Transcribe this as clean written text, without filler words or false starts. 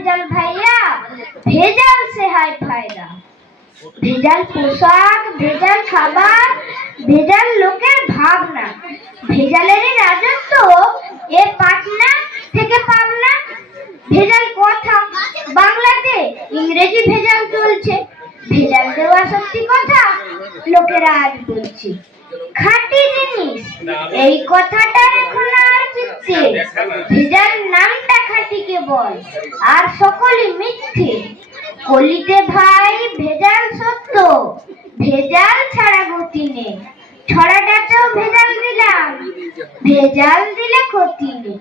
ভেজাল ভাইয়া, ভেজাল সে হায় ফায়দা। ভেজাল পোশাক, ভেজাল খাবার, ভেজাল লোকের ভাবনা, ভেজালেরই রাজত্ব এ পাটনা থেকে পাবনা। ভেজাল কথা বাংলাতে, ইংরেজি ভেজাল চলছে, ভেজাল দেওয়া সত্যি কথা লোকেরা আজ বলছে। খাঁটি জিনিস এই কথাটা এখন আর চিত্তে, ভেজাল নামটা খাঁটি কেবল আর সকলই মিথ্যে। কলিতে ভাই ভেজাল সত্য, ভেজাল ছাড়া গতি নেই। ছড়াটাতেও ভেজাল দিলাম, ভেজাল দিলে ক্ষতি নেই।